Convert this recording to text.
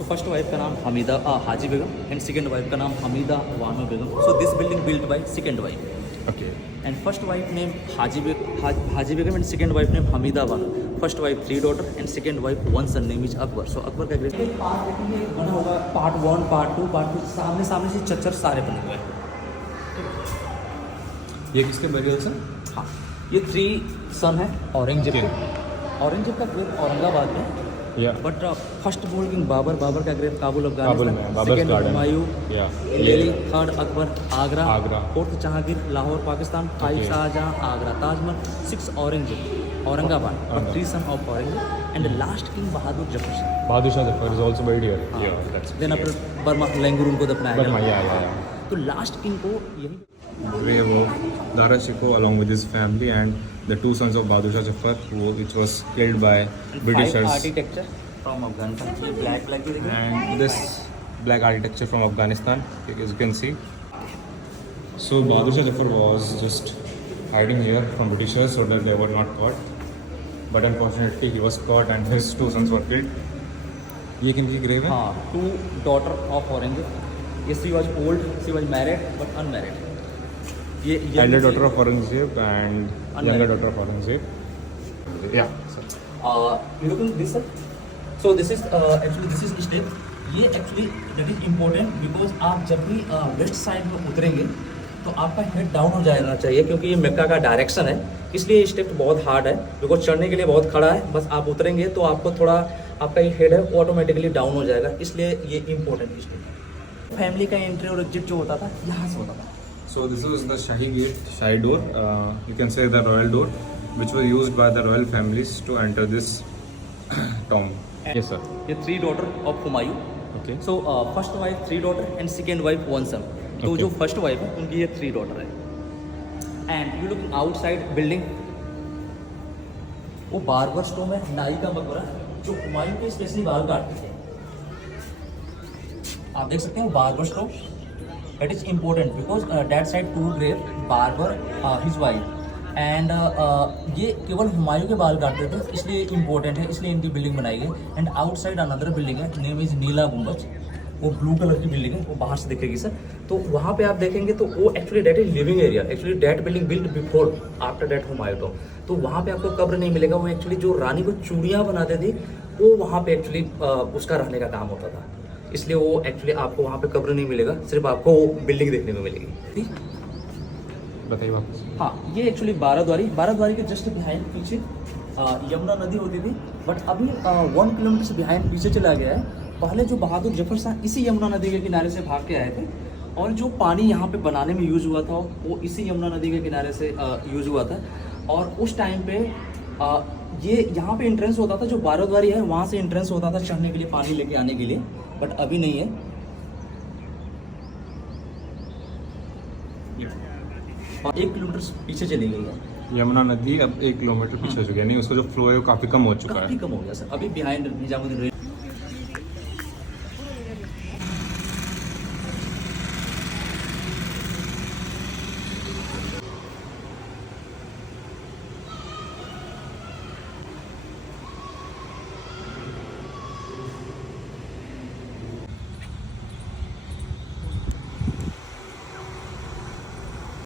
तो first wife का नाम Hamida Haji Begum and second wife का नाम Hamida Bano Begum. So this building built by second wife. Okay. And first wife name Haji Begum and second wife name Hamida Banu. First wife 3 daughter and second wife 1 son name is Akbar. So Akbar का grade part देखेंगे बना होगा part 1 part 2 part 2 सामने सामने से चच्चर सारे बने हुए हैं. ये किसके बरियल सर? हाँ ये 3 सन है औरंगजेब. औरंगजेब का ग्रेड औरंगाबाद में. Yeah. But first boarding Babur का ग्रेड काबुल काबुल अफगानिस्तान. में, Babur's second garden. Humayun Yeah. Delhi. Third Akbar Agra. Fourth Jahangir Lahore Pakistan. 5 Okay. Shahjahan Agra Taj Mahal. 6 Aurangzeb Aurangabad. और 3 son of Aurangzeb and last king Bahadur Zafar Shah. Bahadur Shah Zafar is also buried here. हाँ. Yeah, that's then clear. After बर्मा लैंगूर उनको दफनाया But गया. yeah. तो लास्ट किंग को यही Grave of Dara Shikoh along with his family and the 2 sons of Bahadur Shah Zafar, which was killed by Britishers. Architecture from Afghanistan. ये black भी देखिए. And this black architecture from Afghanistan, as you can see. So Bahadur Shah Zafar was just hiding here from Britishers so that they were not caught. But unfortunately he was caught and his 2 sons were killed. ये किनकी grave है? हाँ 2 daughter of Aurangzeb. ये she was old, she was married but unmarried. ये Elder daughter of Aurangzeb and younger daughter of Aurangzeb. Yeah. So, you look at this sir. So this is actually this is step. ये actually that is important because आप जब भी west side में उतरेंगे तो आपका head down हो जाना चाहिए क्योंकि ये मेक्का का डायरेक्शन है. इसलिए ये स्टेप बहुत हार्ड है बिकॉज चढ़ने के लिए बहुत खड़ा है. बस आप उतरेंगे तो आपको थोड़ा आपका ये हेड है वो ऑटोमेटिकली डाउन हो जाएगा. इसलिए ये इम्पोर्टेंट स्टेप है. फैमिली का एंट्री और एग्जिट जो होता था यहाँ से होता था. so this is the Shahi gate, Shahi door. You can say the royal door, which was used by the royal families to enter this tomb. Yes, sir. ये 3 daughter of Humayun. Okay. So first wife 3 daughter and second wife 1 son. तो Okay. जो first wife है उनकी ये 3 daughter है. And you look outside building वो barber stone है नाई का मकबरा जो हुमायूं के स्पेशली बाल काटते थे. आप देख सकते हैं Babur stone. It is important because that side 2 grave Babur his wife and ये केवल हुमायूं के बाल काटते थे इसलिए इम्पोर्टेंट है. इसलिए इनकी बिल्डिंग बनाई गई. एंड आउटसाइड अनदर बिल्डिंग है नेम इज नीला गुंबज. वो ब्लू कलर की बिल्डिंग है वो बाहर से दिखेगी सर. तो वहाँ पे आप देखेंगे तो वो actually that is living area. Actually that building built before after that Humayun. तो वहाँ पे आपको कब्र नहीं मिलेगा. वो एक्चुअली जो रानी को चूड़ियाँ बनाते थे वो वहाँ पे एक्चुअली उसका रहने का काम होता था. इसलिए वो एक्चुअली आपको वहाँ पे कब्र नहीं मिलेगा. सिर्फ आपको वो बिल्डिंग देखने को मिलेगी. ठीक. बताइए वापस. हाँ ये एक्चुअली बाराद्वारी के जस्ट बिहाइंड पीछे यमुना नदी होती थी. बट अभी 1 किलोमीटर से बिहाइंड पीछे चला गया है. पहले जो बहादुर जफर शाह इसी यमुना नदी के किनारे से भाग के आए थे और जो पानी यहाँ पे बनाने में यूज़ हुआ था वो इसी यमुना नदी के किनारे से यूज़ हुआ था. और उस टाइम पे ये यहाँ पे एंट्रेंस होता था जो बाराद्वारी है वहाँ से एंट्रेंस होता था चढ़ने के लिए पानी लेके आने के लिए. बट अभी नहीं है. 1 किलोमीटर पीछे चली गई है. यमुना नदी अब 1 किलोमीटर पीछे हो चुकी है. नहीं उसका जो फ्लो है वो काफी कम हो चुका काफ़ी है. कम हो गया सर. अभी बिहाइंड निजामुद्दीन